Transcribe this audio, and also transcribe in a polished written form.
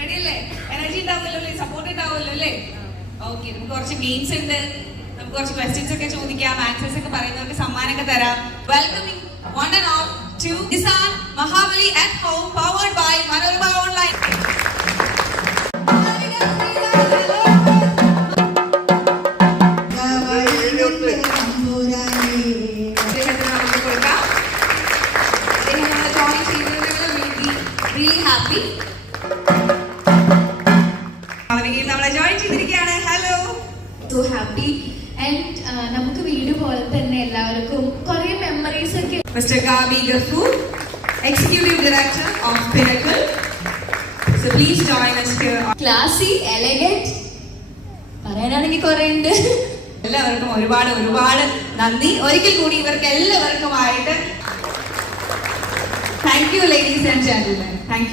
Ready അല്ലേ? Energy ഉണ്ടാവുമല്ലോ അല്ലേ? സപ്പോർട്ട് ഉണ്ടാവുമല്ലോ അല്ലേ? ഓക്കെ, നമുക്ക് കുറച്ച് ഗെയിംസ് ഉണ്ട്, നമുക്ക് കുറച്ച് ക്വസ്റ്റ്യൻസ് ഒക്കെ ചോദിക്കാം, ആൻസേഴ്സ് ഒക്കെ പറയുന്നവർക്ക് സമ്മാനമൊക്കെ തരാം. Welcoming one and all to Nissan Mahabali at home powered by Manorama online. Happy നമ്മളെ ജോയിൻ ചെയ്തിരിക്കുകയാണ്. ഹലോ, സോ ഹാപ്പി ആൻഡ് നമുക്ക് വീട് പോലെ തന്നെ എല്ലാവർക്കും കുറെ മെമ്മറീസ് ഒക്കെ. Mister Gabi Gafoor, executive director of Pinnacle. So please join us here. Classy, elegant പറയാനാണെങ്കിൽ കുറെ ഉണ്ട്. എല്ലാവർക്കും ഒരുപാട് ഒരുപാട് നന്ദി. ഒരിക്കൽ കൂടി ഇവർക്ക് എല്ലാവർക്കുമായിട്ട് thank you ladies and gentlemen. Thank U.